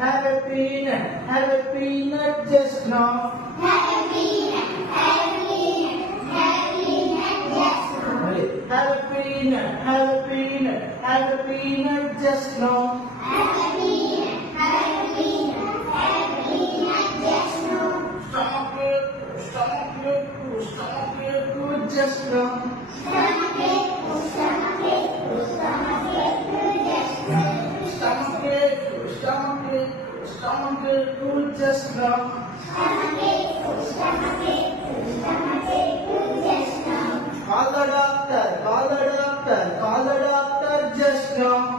have a peanut just now. Have a peanut just now. Stomach ache just now. Stomach ache just now. Call the doctor just now.